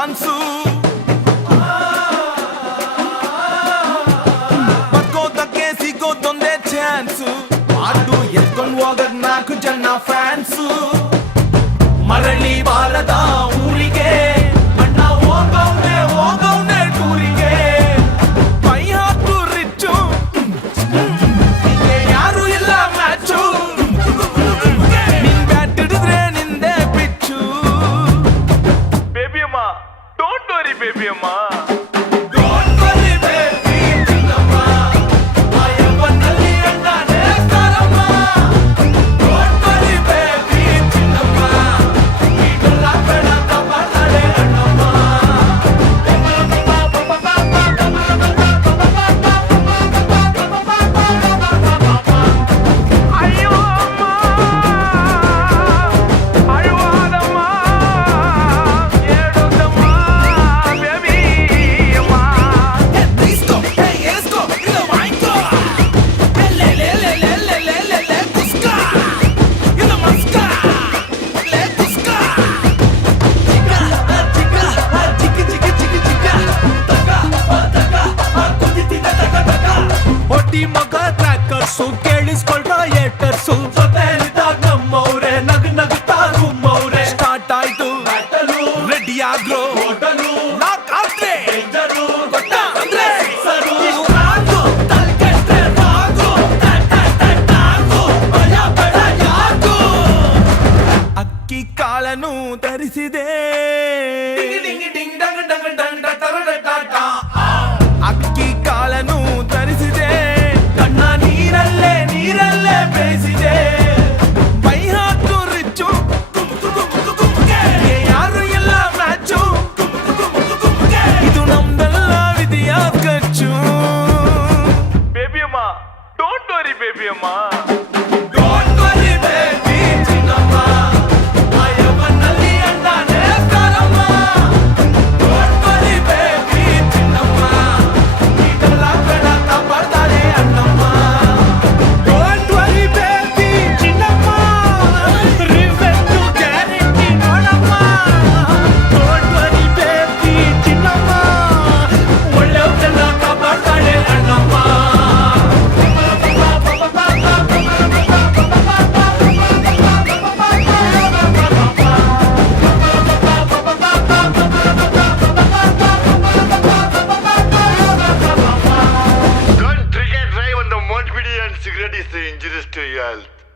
Chance ಬದುಕೋದಕ್ಕೆ ಸಿಗೋದೊಂದೇ chance ಆಟು ಎತ್ಕೊಂಡು ಹೋಗದ್ 4 ಜನ ಫ್ಯಾನ್ಸು ಮರಳಿ ಬಾರದ ಊರಿಗೆ ಬಣ್ಣ ಹೋಗವ್ನೆ ಟೂರಿಗೆ ಕೈ ಹಾಕು ರಿಚ್ಚು ಯಾರು ಇಲ್ಲ ಮ್ಯಾಚು ನಿನ್ ಬ್ಯಾಟ್ ಹಿಡಿದ್ರೆ ನಿಂದೆ ಪಿಚ್ಚು ಬೇಬಿ ಅಮ್ಮ ಡೋಂಟ್ ವರಿ ಬೇಬಿ ಅಮ್ಮ ಮಗ ಟ್ರ್ಯಾಕರ್ಸು ಕೇಳಿಸ್ಕೊಳ್ರ ಏಟರ್ಸು ಜೊತೆಲಿದ್ದಾಗ ನಮ್ಮವ್ರೆ ನಗ್ತಾ ಗುಮ್ಮವ್ರೆ ಸ್ಟಾರ್ಟ್ ಆಯ್ತು ರೆಡಿ ಆಗ್ರೋ ಲಾಕ್ ಆದ್ರೆ ಗೊತ್ತಾದ್ರೆ ಅಕ್ಕಿ ಕಾಳನು ತರಿಸಿದೆ ಅಕ್ಕಿ ಕಾಳನು ತರಿಸಿದೆ ಕಣ್ಣ ನೀರಲ್ಲೇ ಬೇಯಿಸಿದೆ ಬೈ ಹಾಕು ರಿಚ್ಚು ಯಾರು ಎಲ್ಲ ಮ್ಯಾಚು ಇದು ನಮ್ದೆಲ್ಲ ವಿಧಿಯ ಖರ್ಚು ಬೇಬಿ ಅಮ್ಮ ಡೋಂಟ್ ವರಿ ಬೇಬಿ ಅಮ್ಮ Cigarette is injurious to your health.